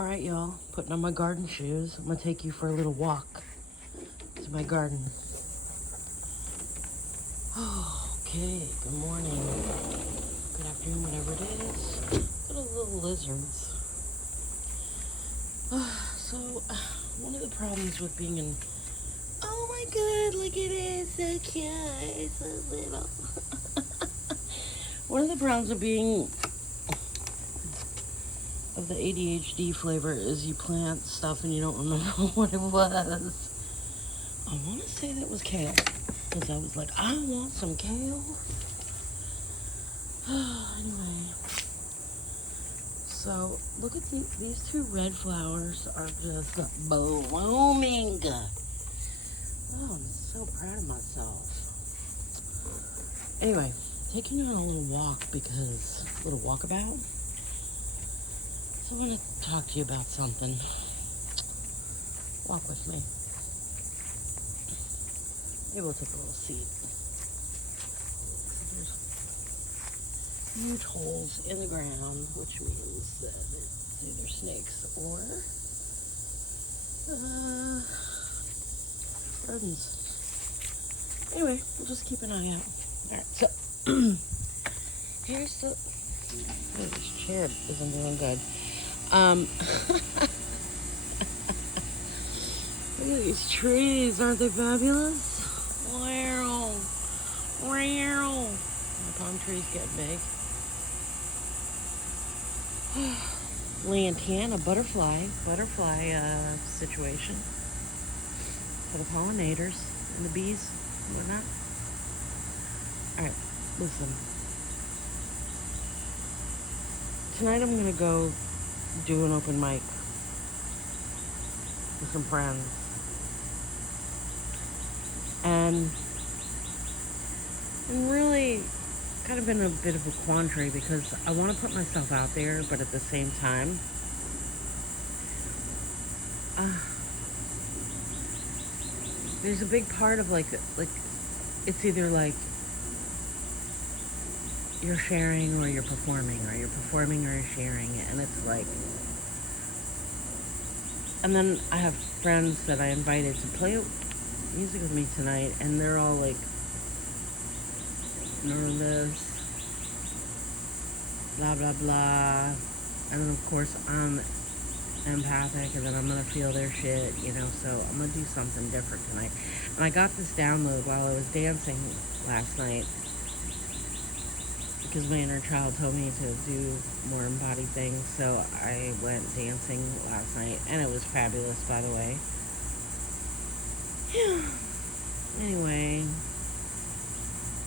Alright, y'all. Putting on my garden shoes. I'm gonna take you for a little walk to my garden. Okay, good morning. Good afternoon, whatever it is. Little lizards. So, one of the problems with being in... Oh my god, look at it. So cute. It's so little. One of the problems of being... of the ADHD flavor is you plant stuff and you don't remember what it was. I want to say that was kale. Because I was like, I want some kale. Anyway. So, look at these two red flowers are just blooming. Oh, I'm so proud of myself. Anyway, taking you on a little walk because, a little walkabout. So I want to talk to you about something. Walk with me. Maybe we'll take a little seat. There's huge holes in the ground, which means that it's either snakes or rodents. Anyway, we'll just keep an eye out. Alright, so here's the... Oh, this chair isn't doing good. Look at these trees, aren't they fabulous? Wow. Wow. My palm trees get big. Lantana butterfly situation for the pollinators and the bees and whatnot. Alright, listen. Tonight I'm gonna go do an open mic with some friends. And I'm really kind of in a bit of a quandary because I want to put myself out there, but at the same time, there's a big part of like it's either like you're sharing or you're performing, or you're performing or you're sharing, and it's like, and then I have friends that I invited to play music with me tonight, and they're all like neurolists, blah blah blah, and then of course I'm empathic, and then I'm gonna feel their shit, you know. So I'm gonna do something different tonight. And I got this download while I was dancing last night because my inner child told me to do more embodied things. So I went dancing last night, and it was fabulous, by the way. Yeah. Anyway,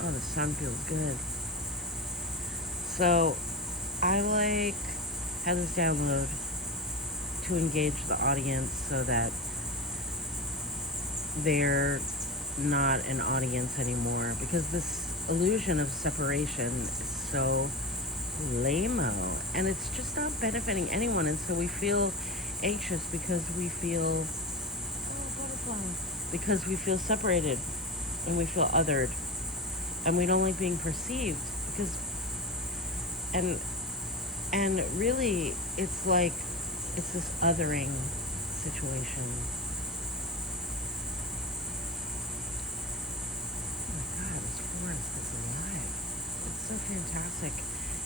oh, the sun feels good. So I had this download to engage the audience so that they're not an audience anymore, because this illusion of separation is so lame-o, and it's just not benefiting anyone. And so we feel anxious because we feel separated, and we feel othered, and we don't like being perceived because and really it's like it's this othering situation. Oh my god, this forest is alive. It's so fantastic.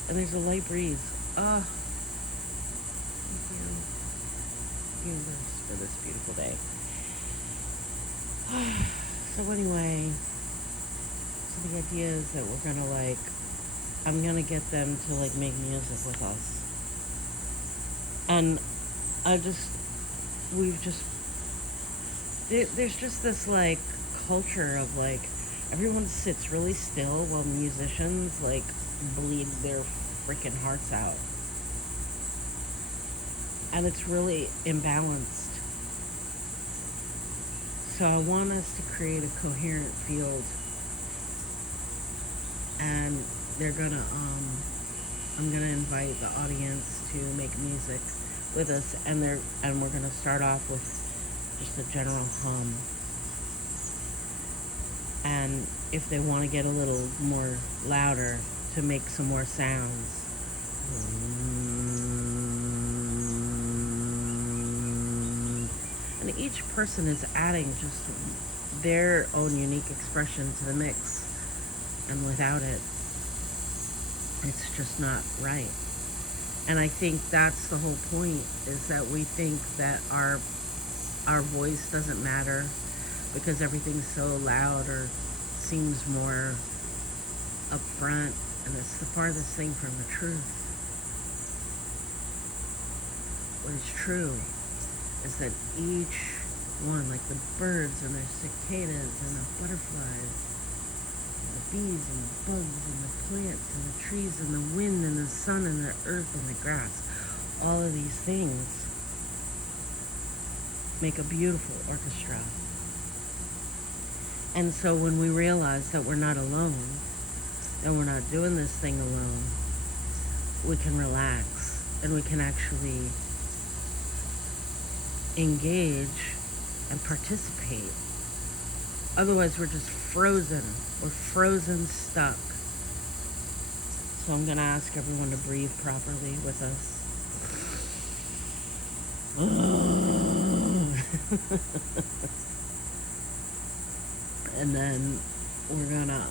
And there's a light breeze. Oh, thank you, universe, for this beautiful day. So anyway, so the idea is that we're gonna I'm gonna get them to make music with us. And there's just this culture of everyone sits really still while musicians bleed their freaking hearts out. And it's really imbalanced. So I want us to create a coherent field. And I'm gonna invite the audience to make music with us, and we're gonna start off with just a general hum. And if they want to get a little more louder, to make some more sounds. and each person is adding just their own unique expression to the mix. And without it, it's just not right. And I think that's the whole point, is that we think that our voice doesn't matter because everything's so loud or seems more upfront, and it's the farthest thing from the truth. What is true is that each one, like the birds and their cicadas and the butterflies, and the bees and the bugs and the plants and the trees and the wind and the sun and the earth and the grass, all of these things make a beautiful orchestra. And so when we realize that we're not alone, and we're not doing this thing alone, we can relax and we can actually engage and participate. Otherwise, we're just frozen. We're frozen stuck. So I'm going to ask everyone to breathe properly with us. And then we're going to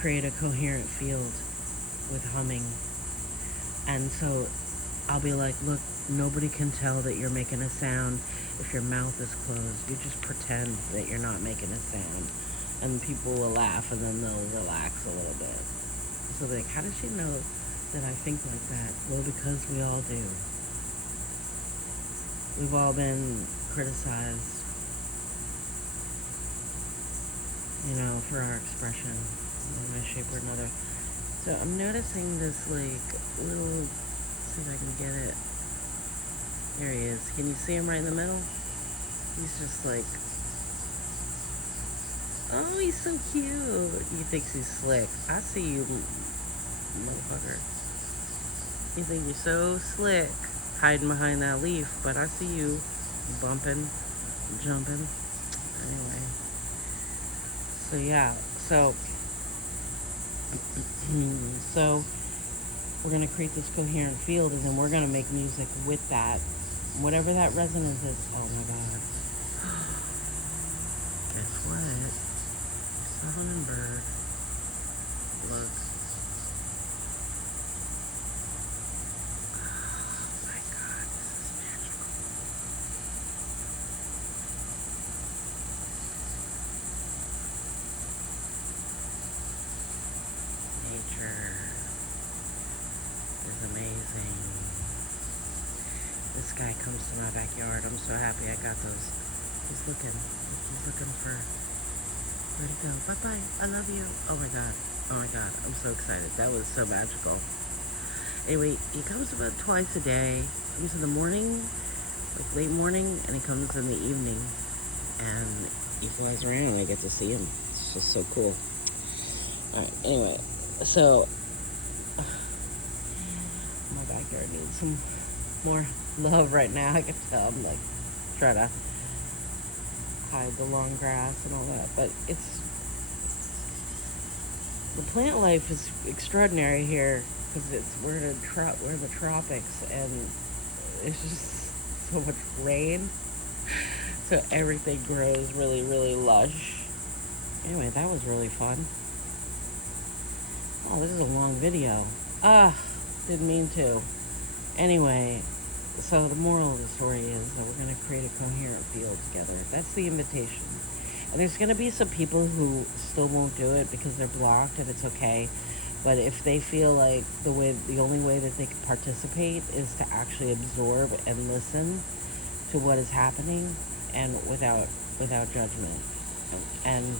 create a coherent field with humming. And so I'll be like, look, nobody can tell that you're making a sound if your mouth is closed. You just pretend that you're not making a sound. And people will laugh, and then they'll relax a little bit. So they're like, how does she know that I think like that? Well, because we all do. We've all been criticized, for our expression in one shape or another. So I'm noticing this, like, little, see if I can get it. There he is. Can you see him right in the middle? He's just like, oh, he's so cute. He thinks he's slick. I see you, motherfucker. You think you're so slick, hiding behind that leaf, but I see you bumping, jumping. Anyway. So yeah, so we're going to create this coherent field, and then we're going to make music with that, whatever that resonance is. Oh my God. Guess what? It's a hummingbird. Look. Oh my God, this is magical. Nature is amazing. This guy comes to my backyard. I'm so happy I got those. He's looking for, where'd he go? Bye-bye. I love you. Oh my God. Oh my God. I'm so excited. That was so magical. Anyway, he comes about twice a day. He comes in the morning, like late morning, and he comes in the evening. And he flies around and I get to see him. It's just so cool. Alright, anyway. So, my backyard needs some more love right now. I can tell I'm like, try to hide the long grass and all that. But the plant life is extraordinary here because we're in the tropics, and it's just so much rain. So everything grows really, really lush. Anyway, that was really fun. Oh, this is a long video. Didn't mean to. Anyway, so the moral of the story is that we're going to create a coherent field together. That's the invitation. And there's going to be some people who still won't do it because they're blocked, and it's okay. But if they feel like the only way that they can participate is to actually absorb and listen to what is happening, and without judgment. And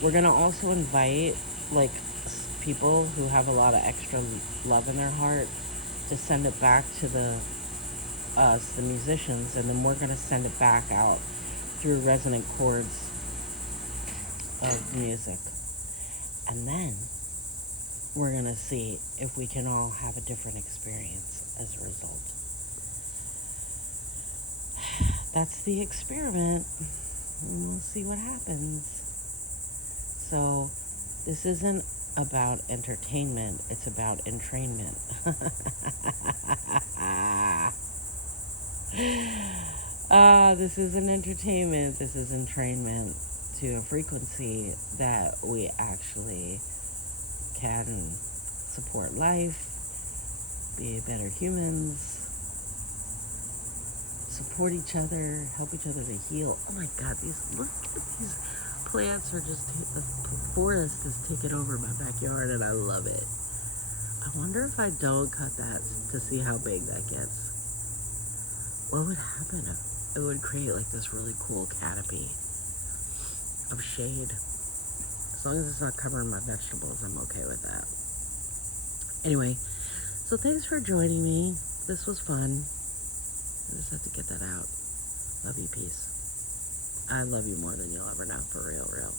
we're going to also invite, like, people who have a lot of extra love in their heart to send it back to us, the musicians, and then we're going to send it back out through resonant chords of music. And then we're going to see if we can all have a different experience as a result. That's the experiment, and we'll see what happens. So this isn't about entertainment, it's about entrainment. This isn't entertainment. This is entrainment to a frequency that we actually can support life, be better humans, support each other, help each other to heal. Oh my God, look at these plants are just, the forest is taking over my backyard and I love it. I wonder if I don't cut that to see how big that gets. What would happen if it would create like this really cool canopy of shade? As long as it's not covering my vegetables, I'm okay with that. Anyway, so thanks for joining me. This was fun. I just have to get that out. Love you, peace. I love you more than you'll ever know, for real, real.